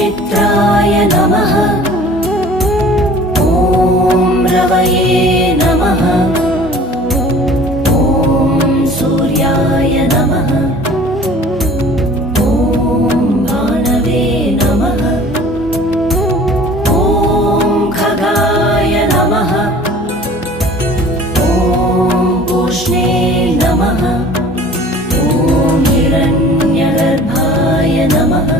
मित्राय नमः। ॐ रवये नमः। ॐ सूर्याय नमः। ॐ भानवे नमः। ॐ खगाय नमः। ॐ पूष्णे नमः। ॐ हिरण्यगर्भाय नमः।